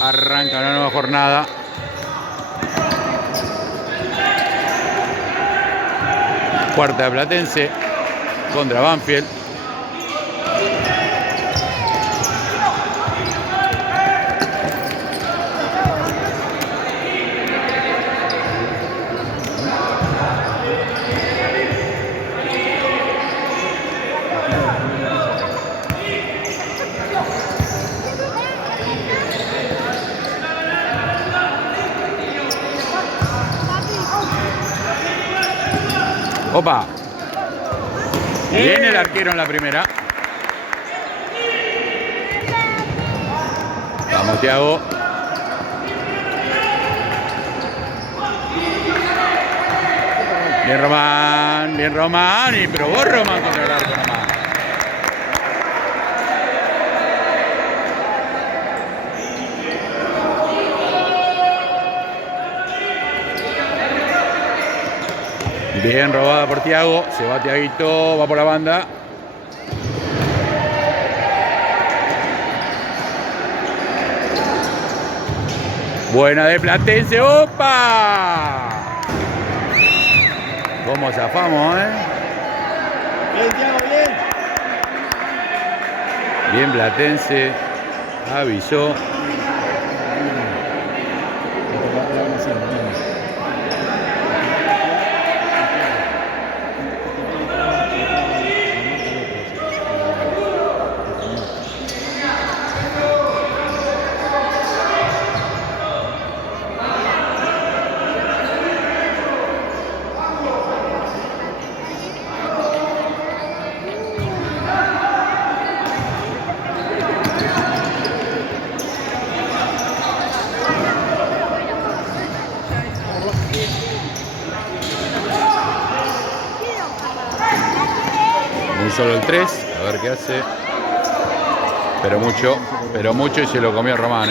Arranca una nueva jornada. Cuarta de Platense contra Banfield. Opa. Viene el arquero en la primera. Vamos, Thiago. Bien Román, bien Román. Y probó Román contra el arco nomás. Bien robada por Thiago. Se va Thiaguito, va por la banda. Buena de Platense. ¡Opa! ¿Cómo zafamos, Bien, Thiago, bien. Bien Platense. Avisó. Solo el 3, a ver qué hace. Pero mucho y se lo comió Román,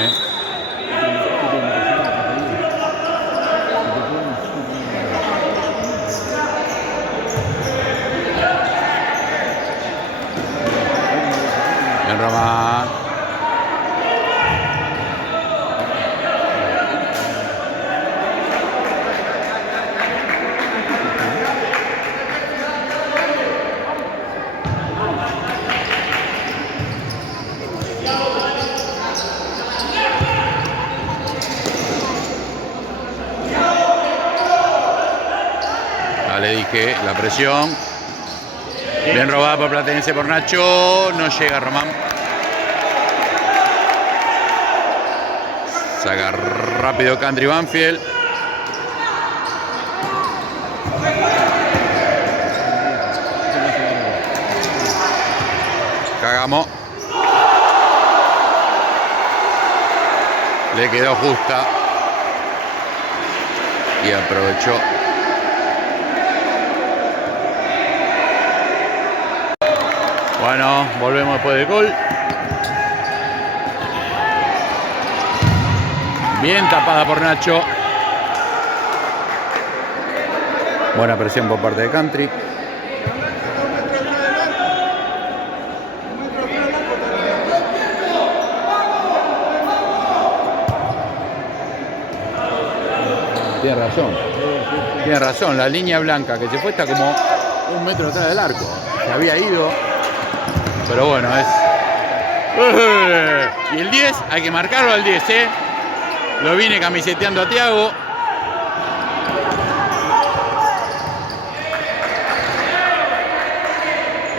Bien Román. Le dije, la presión. Bien robada por Platense, por Nacho. No llega Román. Saca rápido Country Banfield. Cagamos. Le quedó justa. Y aprovechó. Bueno, volvemos después del gol. Bien tapada por Nacho. Buena presión por parte de Country. Tiene razón, la línea blanca que se fue está como 1 metro atrás del arco. Se había ido. Pero bueno, es... Y el 10, hay que marcarlo al 10, Lo viene camiseteando a Thiago.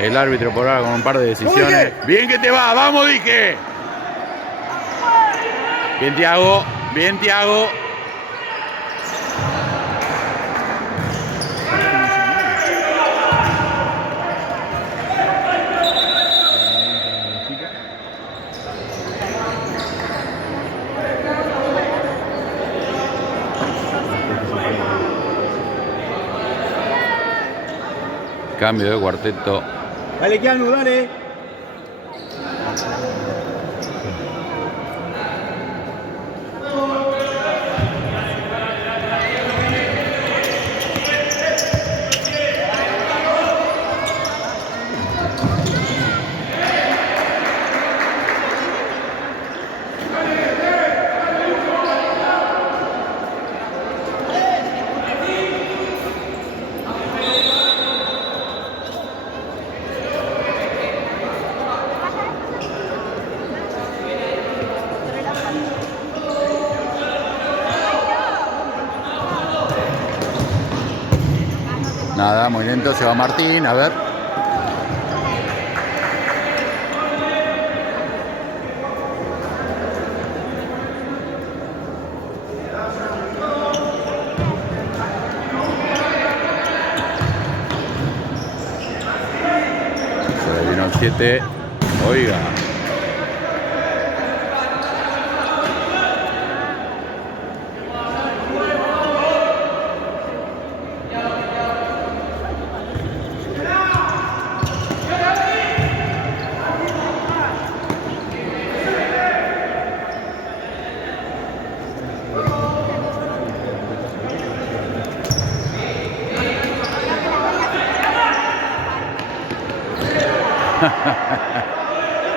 El árbitro por ahora con un par de decisiones. Bien que te va, vamos, dije. Bien Thiago, bien Thiago. Cambio de cuarteto. Dale, Keanu, dale. Nada, muy lento, se va Martín, a ver. Se le vino el 7. Oiga.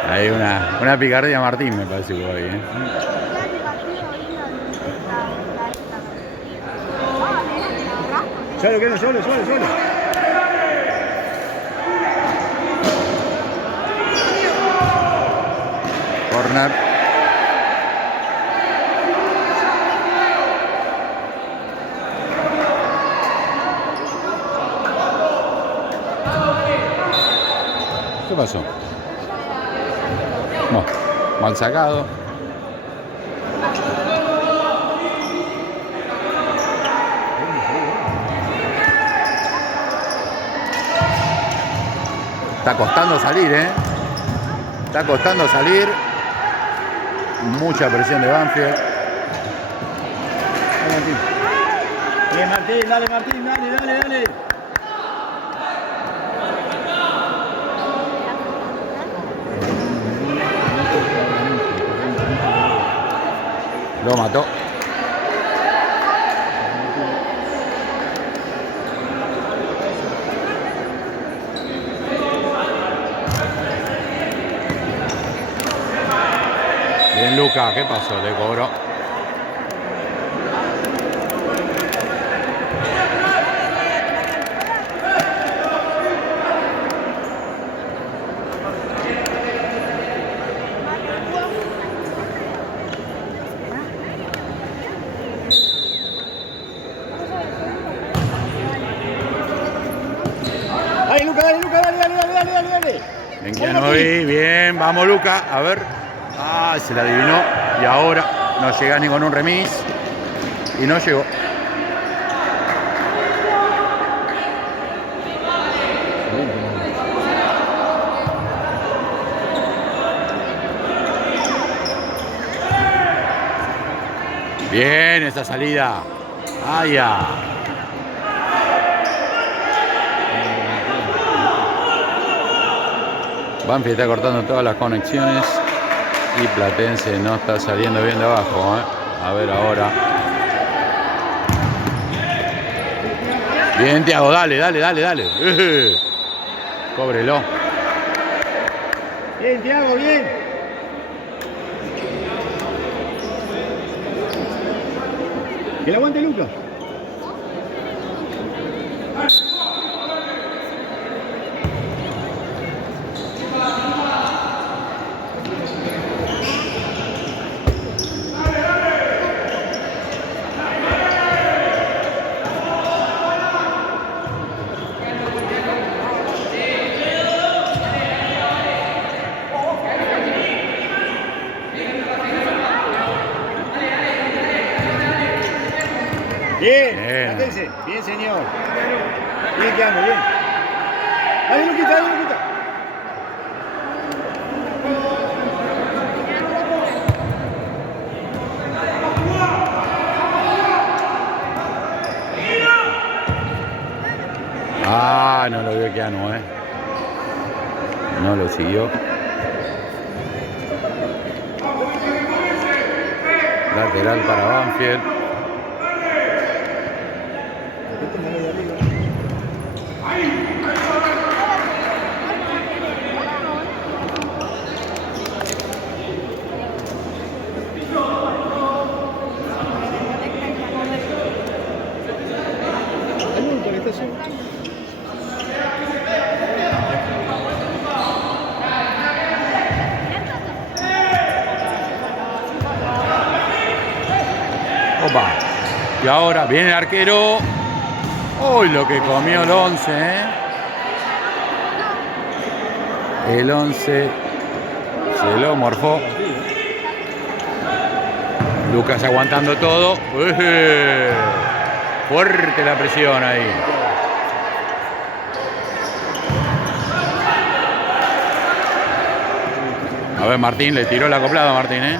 Hay una picardía Martín, me parece que hoy, ¿eh? Solo, que no, solo. Corner. ¿Qué pasó? No, mal sacado. Está costando salir, ¿eh? Está costando salir. Mucha presión de Banfield. Bien, Martín, dale. Lo mató. Bien, Luca, ¿qué pasó? Le cobró. Dale, Luca, dale. Bien, hoy, bien, vamos Luca, a ver. Ah, se la adivinó. Y ahora no llega ni con un remis. Y no llegó. Bien esa salida. ¡Ay, ya! Banfield está cortando todas las conexiones y Platense no está saliendo bien de abajo, ¿eh? A ver ahora. Bien, Thiago, dale. Cóbrelo. Bien, Thiago, bien. Que la aguante Luca. Bien, Platense. Bien, señor. Bien, Thiago, bien. Dale, Luquita. Ah, no lo vio Keanu, ¿eh? No lo siguió. Lateral para Banfield. Opa. Y ahora viene el arquero. Uy, lo que comió el 11, ¿eh? El 11 se lo morfó. Lucas aguantando todo. Fuerte la presión ahí. A ver, Martín, le tiró la acoplada a Martín, ¿eh?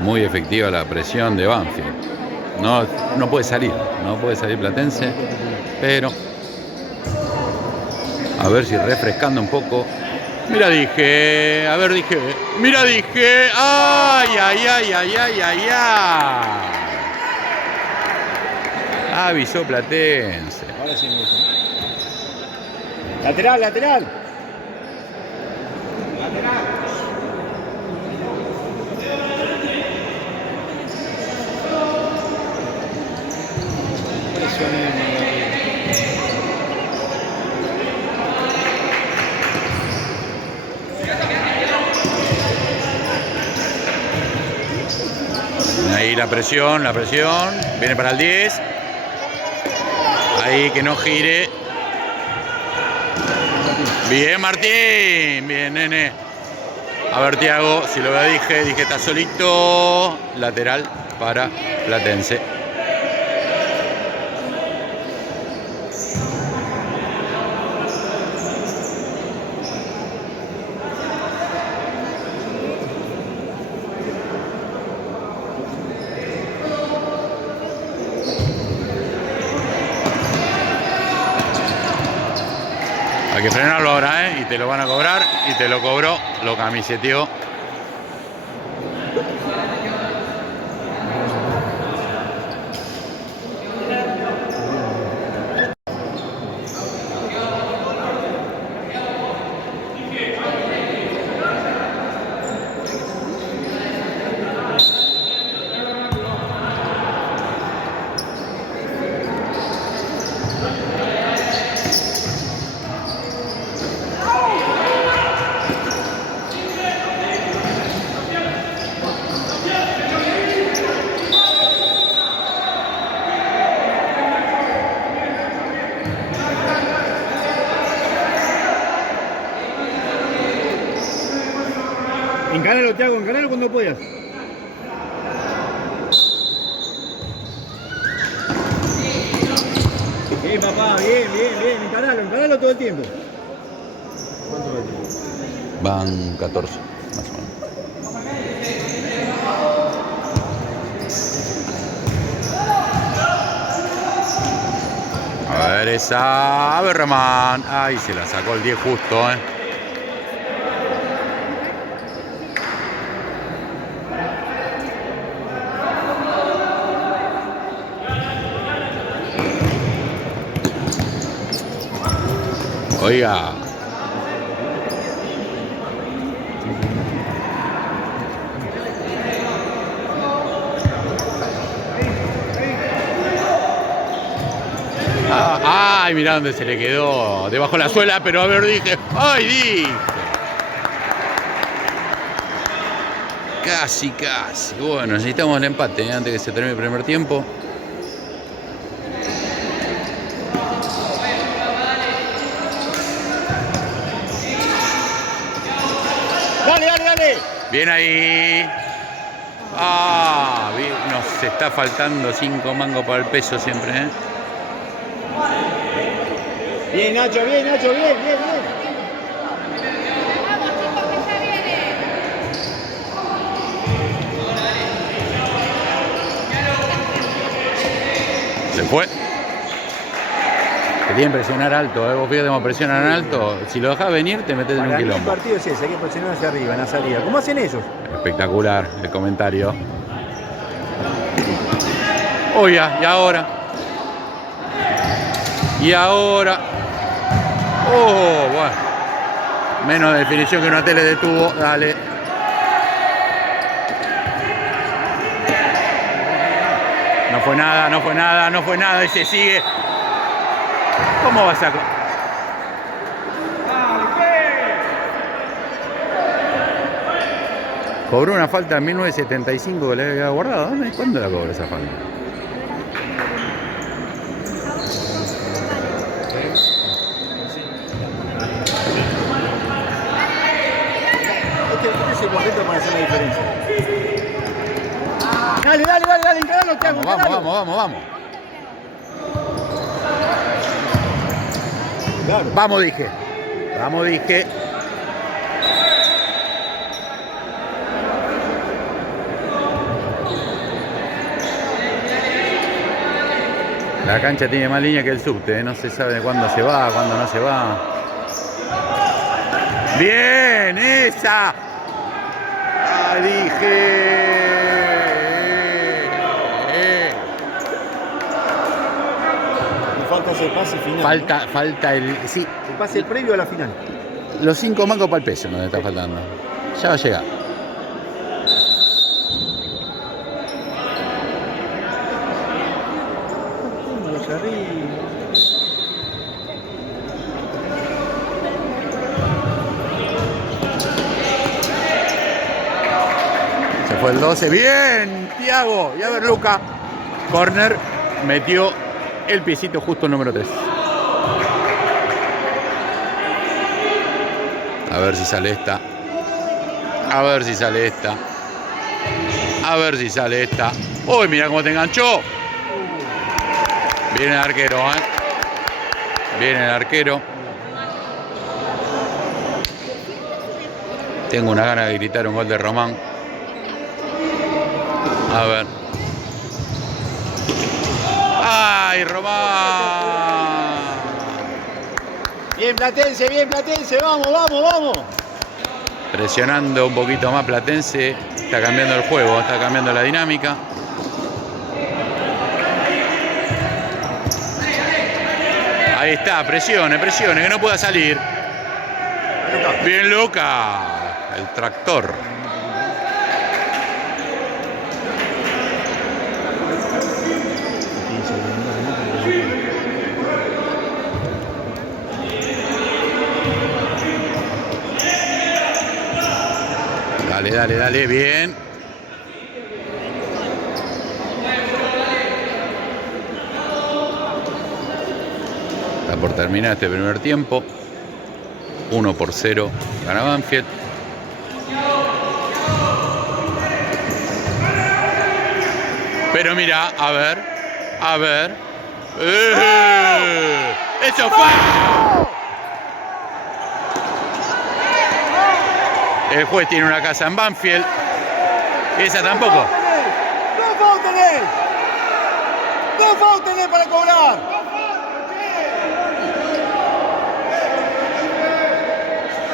Muy efectiva la presión de Banfield. No puede salir Platense, pero a ver si refrescando un poco. Mira, dije, a ver, dije, mira, dije, ay, ay, ay, ay, ay, ay, ay. Avisó Platense. Ahora sí me gusta. Lateral, lateral. Ahí la presión, viene para el 10. Ahí que no gire. Bien, Martín, bien, nene. A ver, Thiago, si lo veo, dije está solito. Lateral para Platense. Hay que frenarlo ahora, ¿eh? Y te lo van a cobrar. Y te lo cobró. Lo camiseteó. Encáralo, Thiago, encáralo cuando puedas. Bien, papá, bien, encáralo todo el tiempo. ¿Cuánto va el tiempo? Van 14, más o menos. A ver esa. A ver, Román. Ay, se la sacó el 10 justo, ¿eh? Oiga. Ay, mirá dónde se le quedó. Debajo de la suela, pero a ver, dije. ¡Ay, dije! Casi. Bueno, necesitamos el empate, antes que se termine el primer tiempo. Dale. Bien ahí. Nos está faltando 5 mangos para el peso siempre, ¿eh? Bien, Nacho, bien. Vamos, chicos, que ya viene. Se fue. Querían presionar alto, ¿eh? Vos fíjate cómo presionan alto. Si lo dejás venir, te metes en un quilombo. El partido es ese, hay que presionar hacia arriba, en la salida. ¿Cómo hacen ellos? Espectacular el comentario. Oye, y ahora. Oh, bueno. Menos definición que una tele de tubo. Dale. fue nada, no fue nada, no fue nada y se sigue. ¿Cómo vas a...? Cobró una falta en 1975 que le había guardado. ¿Cuándo la cobró esa falta? Este es el cuarteto para hacer la diferencia. Dale, encaralo, Thiago, Vamos. Claro. Vamos, dije. La cancha tiene más línea que el subte, no se sabe cuándo se va, cuándo no se va. ¡Bien! ¡Esa! Ah, dije. Falta ese pase final. Falta el. Sí. El pase previo a la final. Los 5 mangos para el peso nos está faltando. Ya va a llegar. Se fue el 12. Bien, Thiago. Y a ver, Luca. Corner. Metió el piecito justo el número 3. A ver si sale esta. ¡Uy, mira cómo te enganchó! Viene el arquero, Tengo una gana de gritar un gol de Román. A ver. ¡Ay, Román! Bien Platense, vamos. Presionando un poquito más Platense. Está cambiando el juego, está cambiando la dinámica. Ahí está, presione, que no pueda salir. Bien, Luca. El tractor. Dale, bien. Está por terminar este primer tiempo. 1-0 gana Banfield. Pero mira, a ver. ¡Eso fue! El juez tiene una casa en Banfield. Esa tampoco. ¡No falten para cobrar!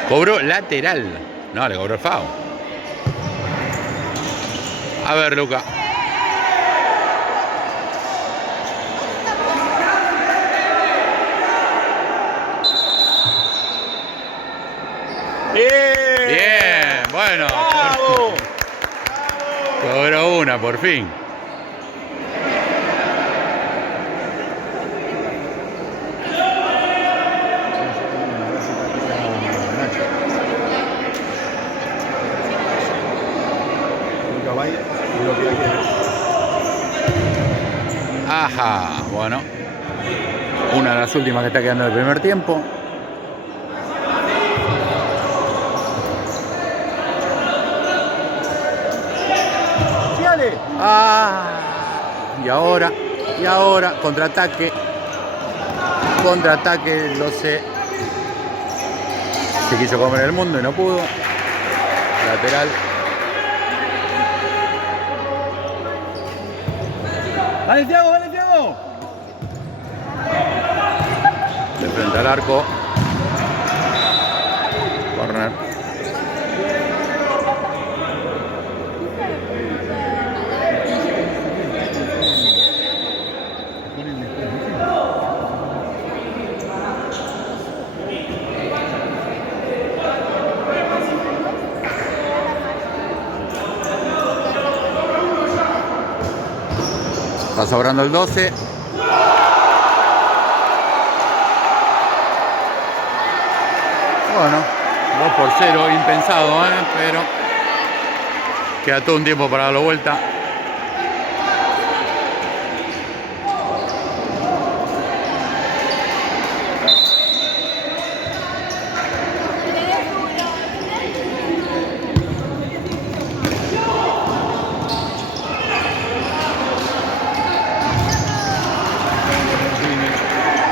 Cobró lateral. No, le cobró el foul. A ver, Luca. Bien, bueno. Cobró una, por fin. Ajá, bueno. Una de las últimas que está quedando del primer tiempo. Y ahora, contraataque, lo sé. Se quiso comer el mundo y no pudo. Lateral. ¡Dale, Thiago! De frente al arco. Corner. Está sobrando el 12. Bueno, 2-0, impensado, pero queda todo un tiempo para darlo vuelta.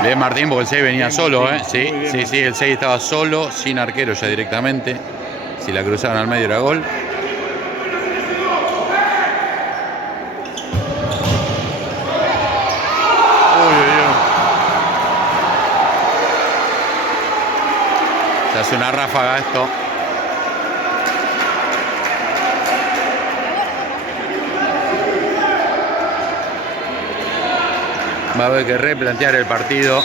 Bien Martín, porque el 6 venía bien, solo, Sí, sí, sí, el 6 estaba solo, sin arquero ya directamente. Si la cruzaban al medio era gol. Uy, uy, uy. Se hace una ráfaga esto. Va a haber que replantear el partido.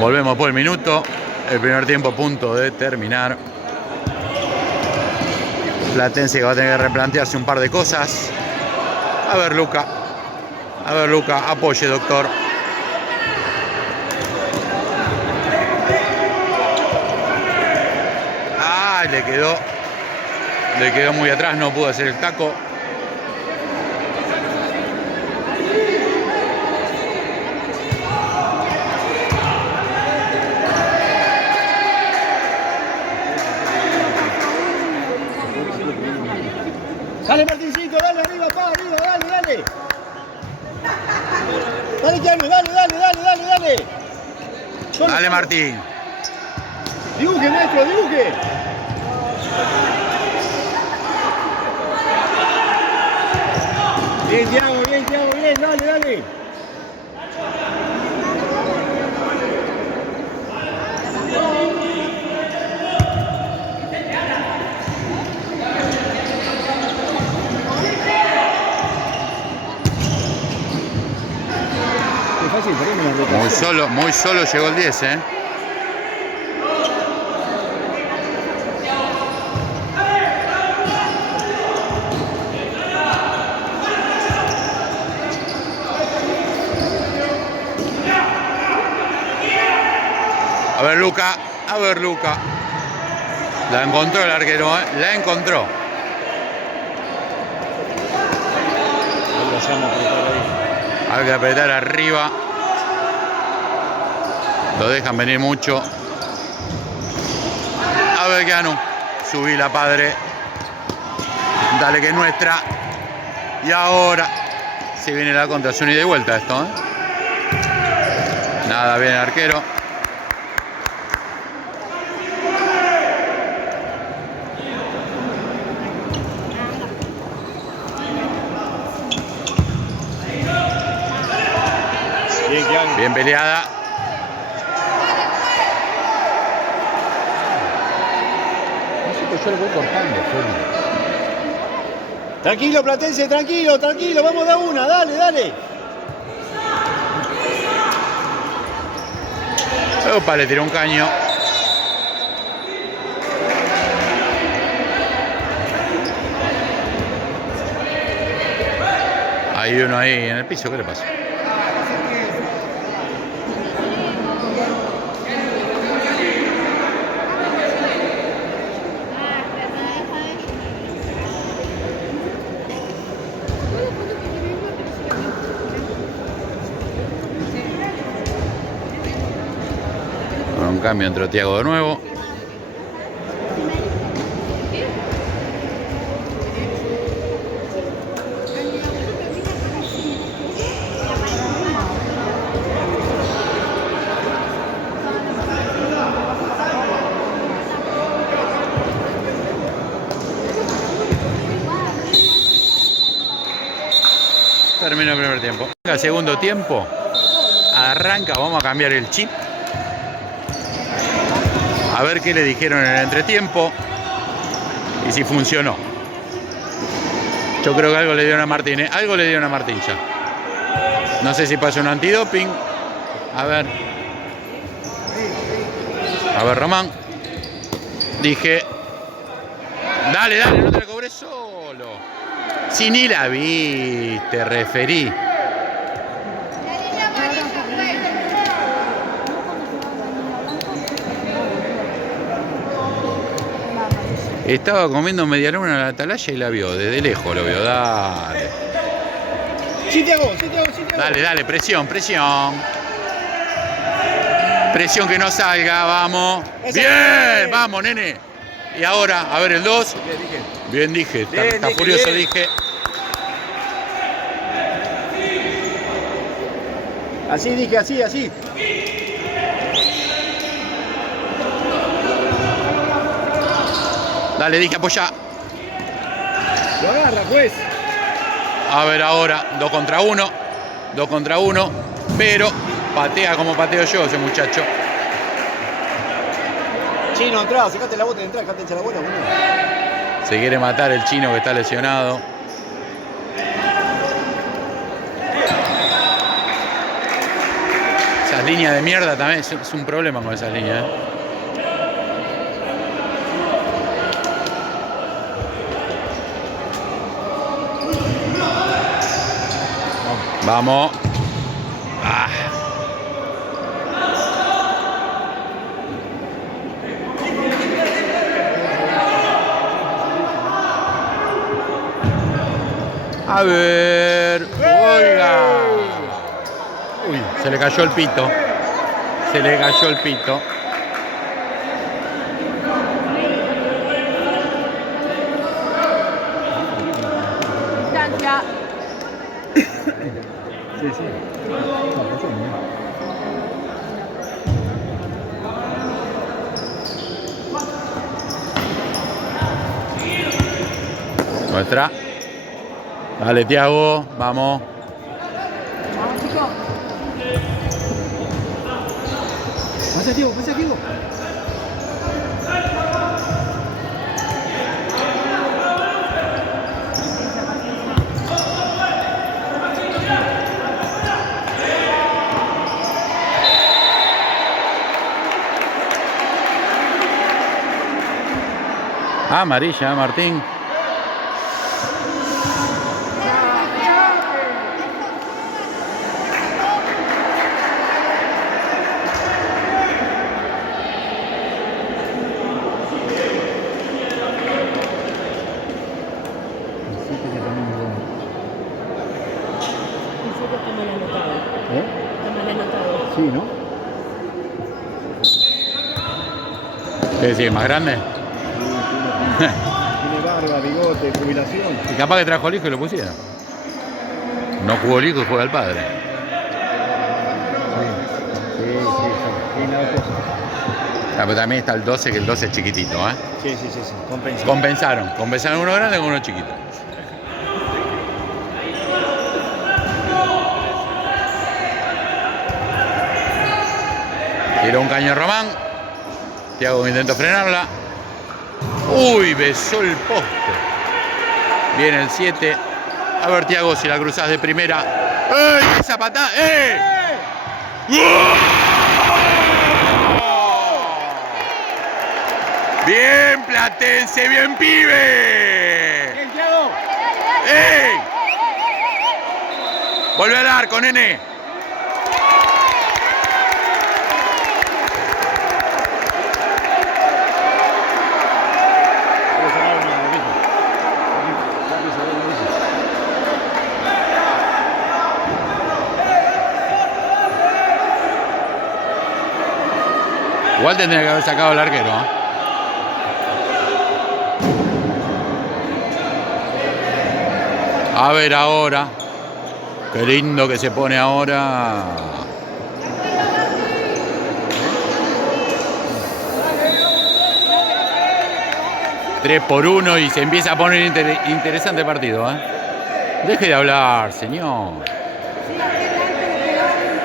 Volvemos por el minuto. El primer tiempo a punto de terminar. Platense que va a tener que replantearse un par de cosas. A ver, Luca. A ver, Luca. Apoye, doctor. Ah, le quedó muy atrás. No pudo hacer el taco. Dale Martincito, dale arriba, pa, arriba, dale, dale. Dale, Llano, dale, dale, dale, dale, dale. Solo, dale, Martín. Dibuje, maestro, dibuje. Bien, Thiago, bien, dale, dale. Muy solo llegó el 10, A ver, Luca. A ver, Luca. La encontró el arquero, La encontró. Hay que apretar arriba. Lo dejan venir mucho. A ver, Llano. Subí la padre. Dale que es nuestra. Y ahora se viene la contra. Es un ida y vuelta esto, Nada, bien el arquero. Bien peleada. Yo lo voy cortando, Tranquilo, Platense, tranquilo, vamos a dar una, dale, dale. Opa, le tiró un caño. Hay uno ahí en el piso, ¿qué le pasa? Un cambio entró Thiago de nuevo. Termina el primer tiempo. El segundo tiempo. Arranca, vamos a cambiar el chip. A ver qué le dijeron en el entretiempo y si funcionó. Yo creo que algo le dieron a Martín, Algo le dieron a Martín ya. No sé si pasa un antidoping. A ver. A ver, Román. Dije. Dale, no te la cobré solo. Si ni la viste, referí. La línea amarilla fue. Estaba comiendo medialuna en la atalaya y la vio. Desde lejos lo vio. Dale. Sí te hago, sí te hago, sí te hago. Dale, dale, presión, presión. Presión que no salga, vamos. Ese Bien, es. vamos, nene. Y ahora, a ver el 2. Bien, dije. Bien, dije. Está, Bien, está dije, furioso, bien. dije. Así dije, así, así. Dale, dije, apoya. Lo agarra, juez. A ver ahora, 2 contra 1. 2 contra 1. Pero patea como pateo yo ese muchacho. Chino, entrá, sacate la bota de entrar, sacate la bola, boludo. Se quiere matar el chino que está lesionado. Esas líneas de mierda también es un problema con esas líneas. Vamos. Ah. A ver. Oiga. Uy, se le cayó el pito. Se le cayó el pito. Distancia. Sí, sí. Nuestra. Dale, Tiago. Vamos. Vamos, chicos. Pasa, Diego, pasa, Diego. Amarilla, Martín. Sí, ¿no? ¿Qué decís? ¿Más grande? Tiene barba, bigote, jubilación. Y capaz que trajo al hijo y lo pusiera. No jugó el hijo y juega el padre. Sí, tiene la cosa. Ah, pero también está el 12, que el 12 es chiquitito, ¿eh? Sí, compensa. Compensaron uno grande con uno chiquito. Tiró un caño Román. Tiago intentó frenarla. Uy, besó el poste. Viene el 7. A ver, Tiago, si la cruzás de primera. ¡Ey! ¡Esa patada! ¡Eh! ¡Bien, Platense! ¡Bien, pibe! ¡Bien, Tiago! ¡Ey! ¡Volve al arco, nene! Igual tendría que haber sacado el arquero, ¿eh? A ver ahora. Qué lindo que se pone ahora. Tres por 1 y se empieza a poner interesante el partido, ¿eh? Deje de hablar, señor.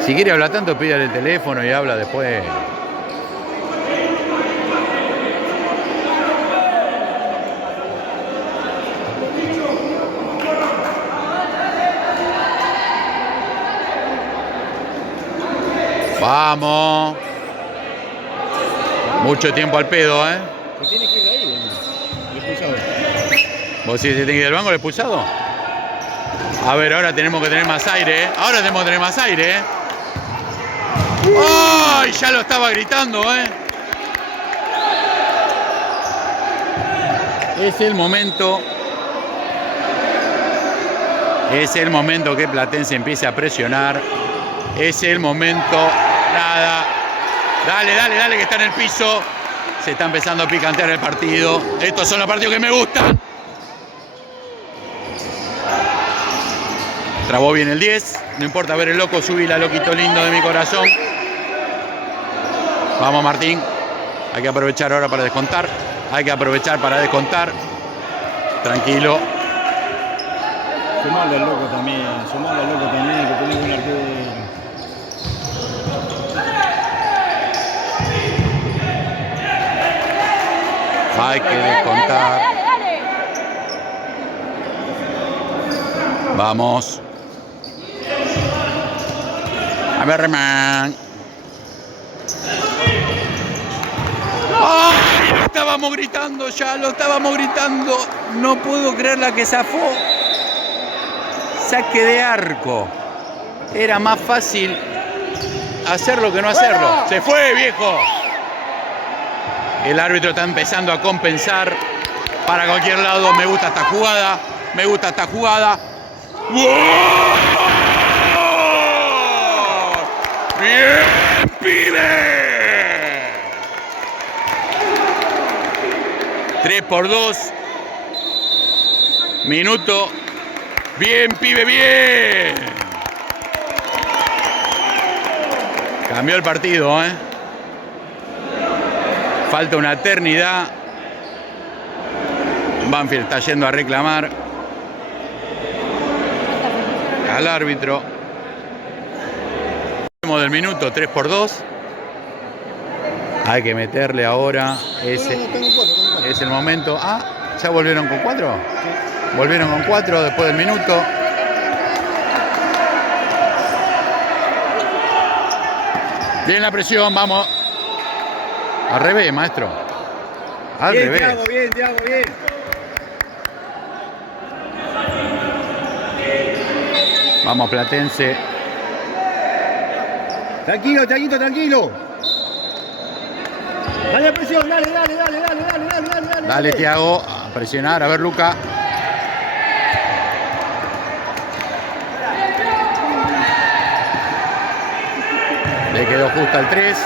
Si quiere hablar tanto, pídale el teléfono y habla después. Vamos. Mucho tiempo al pedo, ¿eh? Se tiene que ir de ahí, el expulsado. ¿Vos sí se tiene que ir del banco el expulsado? A ver, ahora tenemos que tener más aire, ¿eh? Ahora tenemos que tener más aire, ¿eh? ¡Ay! Ya lo estaba gritando, ¿eh? Es el momento. Es el momento que Platense empiece a presionar. Es el momento. Nada. Dale, dale, dale, que está en el piso. Se está empezando a picantear el partido. Estos son los partidos que me gustan. Trabó bien el 10. No importa ver el loco, subila, loquito lindo de mi corazón. Vamos, Martín. Hay que aprovechar ahora para descontar. Hay que aprovechar para descontar. Tranquilo. Sumale al loco también, que tiene buen arquero. Hay que descontar. Vamos. A ver, man. ¡Ay! Lo estábamos gritando ya, lo estábamos gritando. No puedo creer la que zafó. Saque de arco. Era más fácil hacerlo que no hacerlo. Se fue, viejo. El árbitro está empezando a compensar para cualquier lado. Me gusta esta jugada. Me gusta esta jugada. ¡Wow! ¡Bien, pibe! 3-2. Minuto. Bien, pibe, bien. Cambió el partido, ¿eh? Falta una eternidad. Banfield está yendo a reclamar al árbitro. Del minuto, 3-2. Hay que meterle ahora. Ese es el momento. Ah, ¿ya volvieron con 4? Sí. Volvieron con 4 después del minuto. Bien la presión, vamos. Al revés, maestro. Al bien, revés. Thiago, bien, Thiago, bien. Vamos, Platense. Tranquilo, Thiaguito, tranquilo. Dale presión, dale, dale, dale, dale, dale, dale, dale. Dale, Thiago, a presionar. A ver, Luca. Le quedó justo al 3.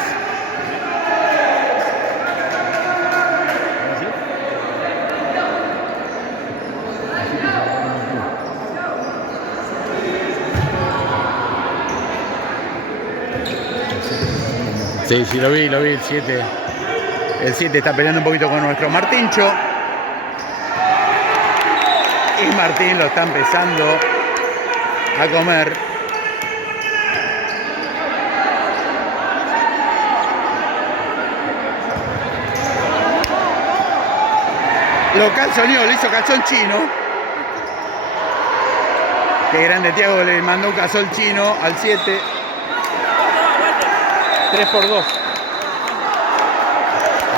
Sí, sí, lo vi, el 7. El 7 está peleando un poquito con nuestro Martincho. Y Martín lo está empezando a comer. Lo calzoneó, le hizo calzón chino. Qué grande Thiago, le mandó un calzón chino al 7. 3-2.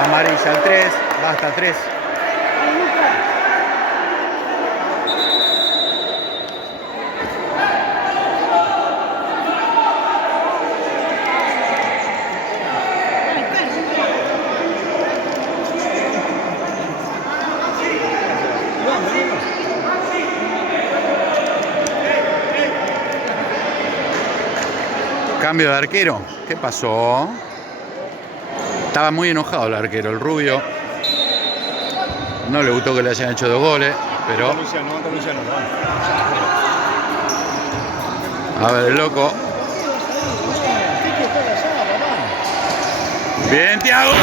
Amarilla al 3, basta 3. Cambio de arquero. ¿Qué pasó? Estaba muy enojado el arquero, el rubio. No le gustó que le hayan hecho 2 goles, pero... A ver, el loco. ¡Bien, Thiago!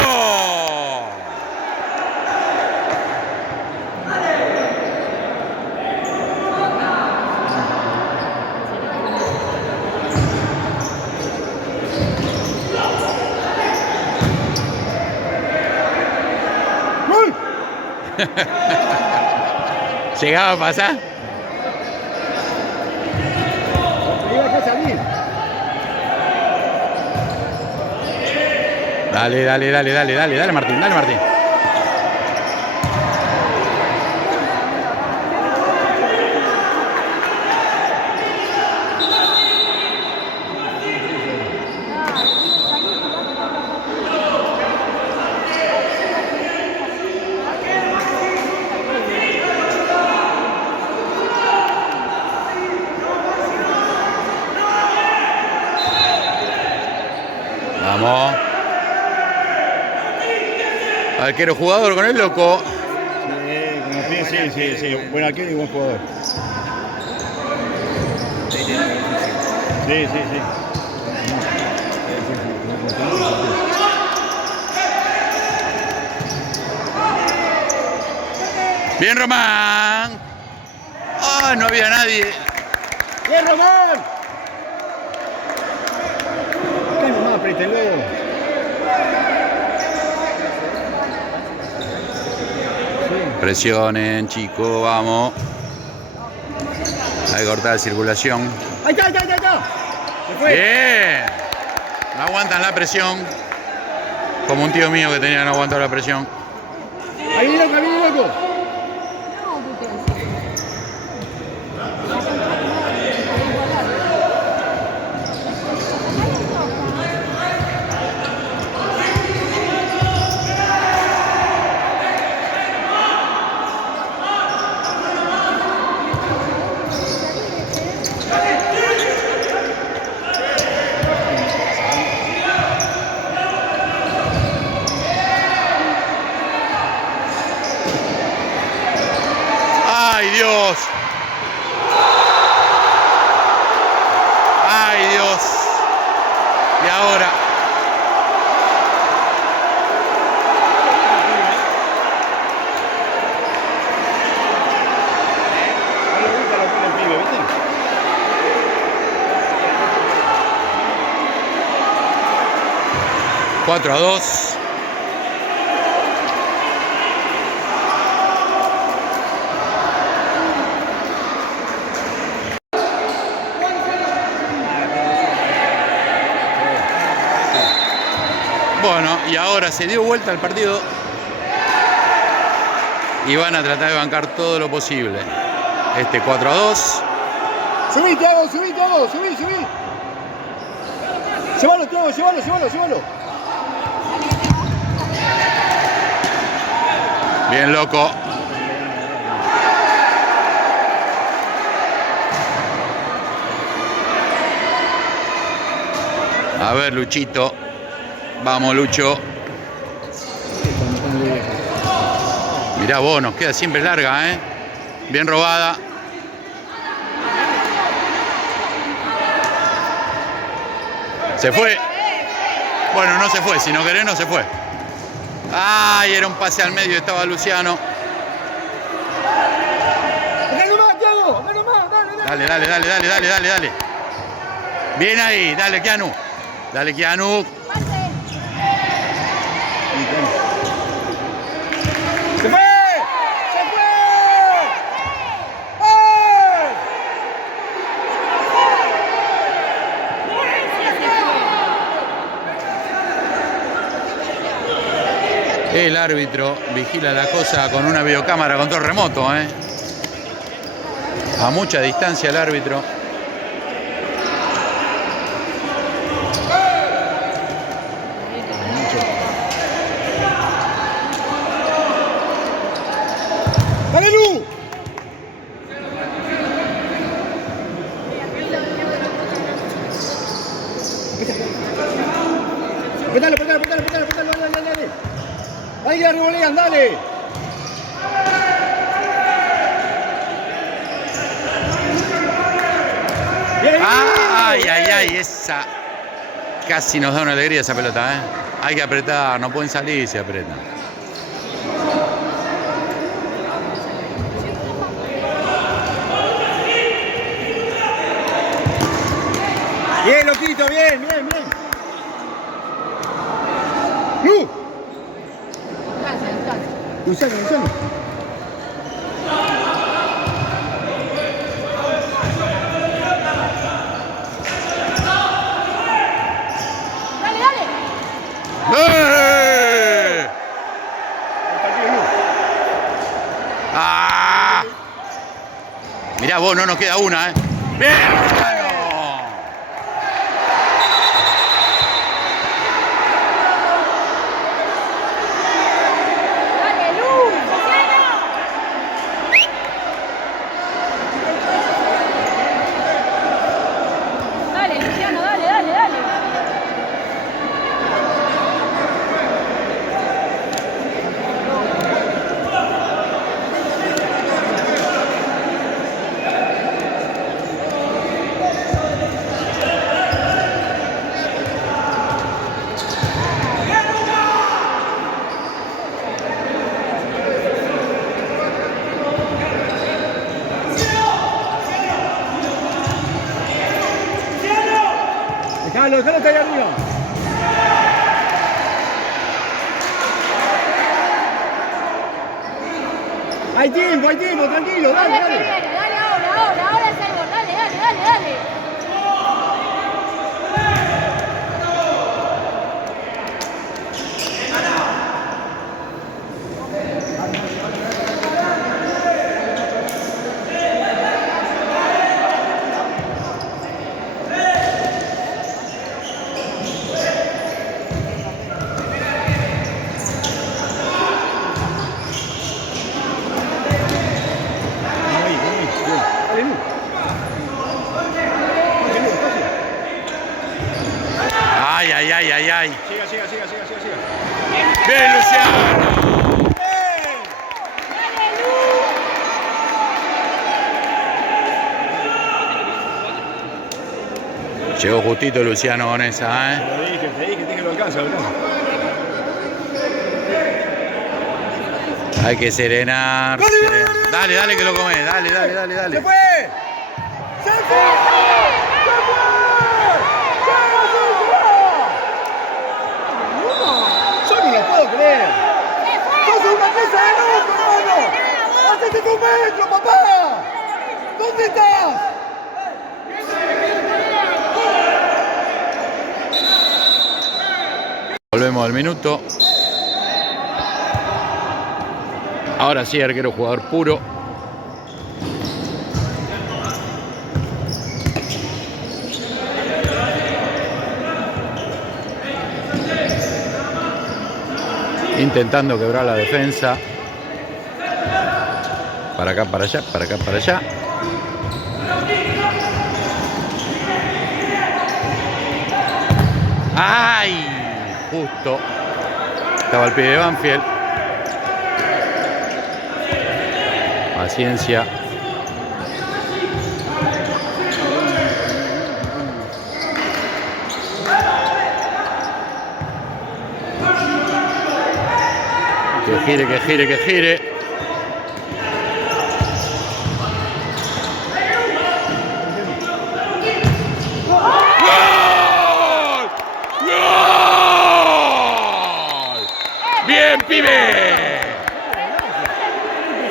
¿Llegaba a pasar? Dale, dale, dale, dale, dale, dale, Martín, dale, Martín. Arquero jugador con el loco. Con los pies, sí. Buen arquero y buen jugador. Sí. Bien, Román. Ah, no había nadie. ¡Bien, Román! Acá nomás, apriételo. Presionen, chicos, vamos. Hay que cortar la circulación. ¡Ahí está! Se fue. Bien. No aguantan la presión. Como un tío mío que tenía que no aguantar la presión. Ahí viene loco. ¡Ay, Dios! ¡Ay, Dios! Y ahora. No le gusta lo que el pibe, ¿viste? Cuatro a 2. Bueno, y ahora se dio vuelta el partido y van a tratar de bancar todo lo posible. 4 a 2. Subí, Thiago, subí. Llévalo, Thiago, llévalo. Bien, loco. A ver, Luchito. Vamos, Lucho. Mirá vos, nos queda siempre larga, ¿eh? Bien robada. Se fue. Bueno, no se fue. Si no querés, no se fue. Ay, era un pase al medio. Estaba Luciano. Acá nomás, Thiago. Acá nomás. Dale. Bien ahí. Dale, Keanu. ¡Se fue! El árbitro vigila la cosa con una videocámara control remoto, ¿eh? A mucha distancia el árbitro. ¡Dale, Lu! Apretalo, dale. Ahí la revolean, dale. Ay, esa. Casi nos da una alegría esa pelota, ¿eh? Hay que apretar, no pueden salir si apretan. Bien, loquito, bien. ¡Lu! Luciano. ¡Eh! ¡Ah! Mirá vos, no nos queda una, ¿eh? ¡Bien! déjalo estar ahí arriba. Hay tiempo, tranquilo, dale, Dale, dale. Fidel, dale ahora es el gol. Dale. Ahí, bien. Dale, Lu. Dale, Lu, despacio. Ay. Siga. Bien, Luciano. Llegó justito Luciano con esa, ¿eh? Te dije que lo alcanza. Hay que serenarse. Dale que lo comes. Dale. ¡Se fue! Yo no lo puedo creer. ¡Sos una pieza de loco, hermano! ¡Hacete tu metro, papá! ¿Dónde estás? Volvemos al minuto. Ahora sí, arquero jugador puro. Intentando quebrar la defensa. Para acá, para allá. ¡Ay! Justo. Estaba al pie de Banfield. Paciencia. Que gire. ¡Gol! ¡Bien, pibe!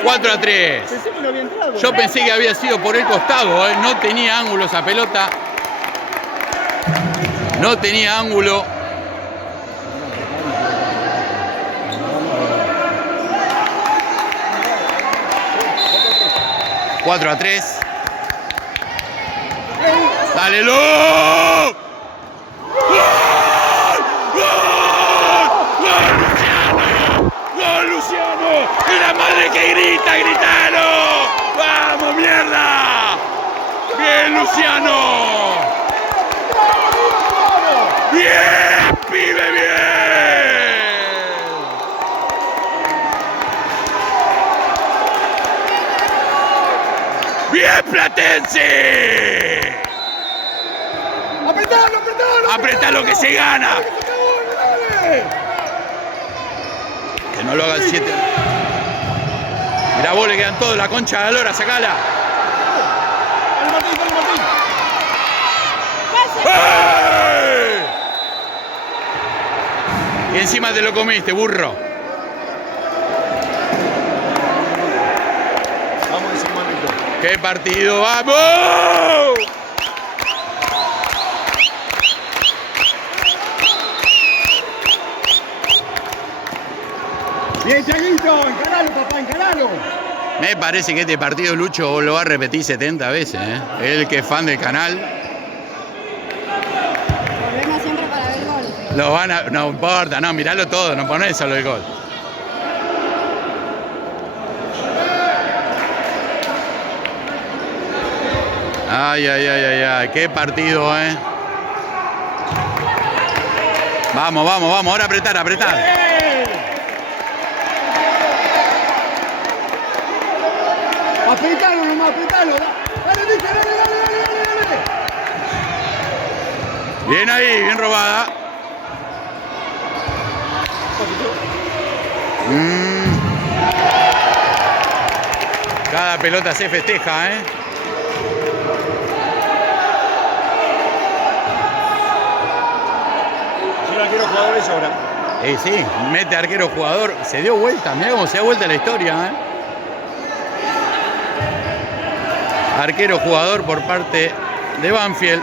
4-3. Pensé que no había entrado. Yo pensé que había sido por el costado, ¿eh? No tenía ángulo esa pelota. No tenía ángulo. ¡4-3! ¡Dale, Lu! ¡Gol, Luciano! ¡Y la madre que grita, gritalo! ¡Vamos, mierda! ¡Bien, Luciano! ¡Bien, pibe, bien! ¡Bien, Platense! ¡Apretalo! ¡Apretalo que se gana! Que no lo haga el 7. Mirá vos, le quedan todos, la concha de la lora, sacala. ¡Dale, Martín! ¡Ey! Y encima te lo comiste, burro. Vamos encima, Martín. ¡Qué partido! ¡Vamos! Bien, Tiaguito, encaralo, papá, encaralo. Me parece que este partido Lucho lo va a repetir 70 veces, ¿eh? Él que es fan del canal. Volvemos siempre para ver gol. Lo van a... No importa, no, miralo todo, no ponés solo el gol. Ay, qué partido, ¿eh? Vamos, ahora apretar. Apretalo nomás, apretalo. Dale, dale. Bien ahí, bien robada. Cada pelota se festeja, ¿eh? jugadores sobran. Sí, mete arquero jugador. Se dio vuelta, mirá cómo se da vuelta la historia, ¿eh? Arquero jugador por parte de Banfield.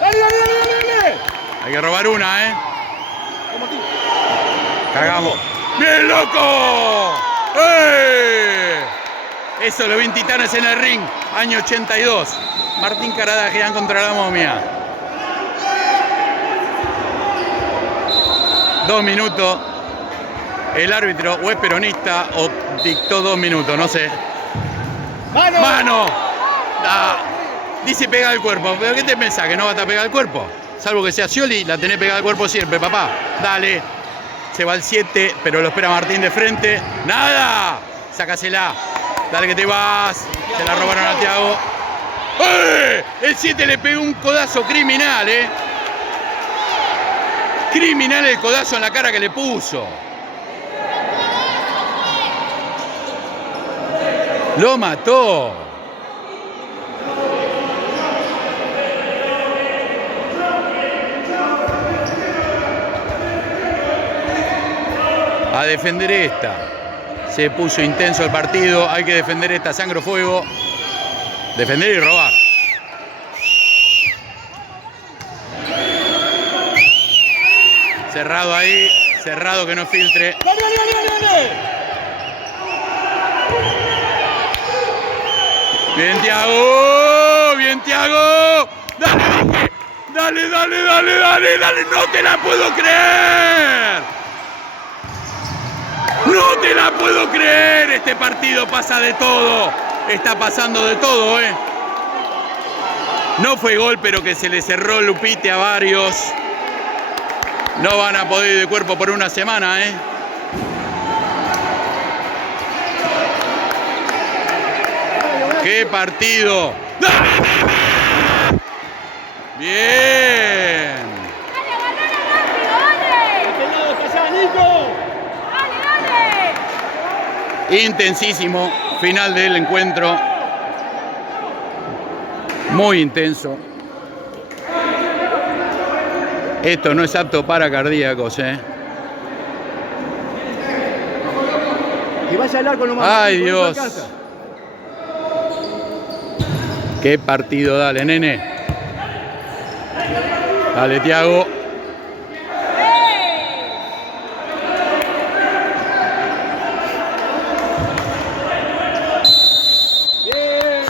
¡Dale, dale, dale, dale! Hay que robar una, ¿eh? Cagamos. ¡Bien, loco! ¡Eh! Eso lo vi en Titanes en el ring, año 82. Martín Caradagian contra la momia. 2 minutos. El árbitro o es peronista o dictó 2 minutos, no sé. ¡Mano! ¡Mano! Ah, dice pega al cuerpo. ¿Pero qué te pensás? ¿Que no vas a pegar al cuerpo? Salvo que sea Scioli, la tenés pegada al cuerpo siempre, papá. Dale. Se va el 7, pero lo espera Martín de frente. ¡Nada! Sácasela. Dale que te vas. Se la robaron a Thiago. ¡Eh! El 7 le pegó un codazo criminal, ¿eh? Criminal el codazo en la cara que le puso. Lo mató. A defender esta. Se puso intenso el partido. Hay que defender esta, sangre o fuego. Defender y robar. Cerrado ahí. Cerrado que no filtre. ¡Dale, dale, dale, dale! Bien, Thiago. Bien, Thiago. Dale, dije. Dale, dale, dale, dale, dale. No te la puedo creer. No te la puedo creer. Este partido pasa de todo. Está pasando de todo, ¿eh? No fue gol, pero que se le cerró Lupite a varios. No van a poder ir de cuerpo por una semana, ¿eh? ¡Qué partido! ¡Bien! ¡Dale, Banana rápido, dale! ¡Este lado está allá, Nico! ¡Dale, dale! Intensísimo. Final del encuentro. Muy intenso. Esto no es apto para cardíacos, ¿eh? Y vaya a hablar con los más. ¡Ay, Dios! ¡Qué partido! Dale, nene. Dale, Thiago.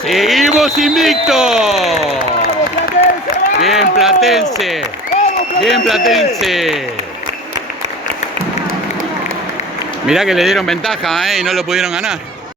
¡Seguimos invictos! Bien, Platense. Bien, Platense. Mirá que le dieron ventaja, ¿eh? Y no lo pudieron ganar.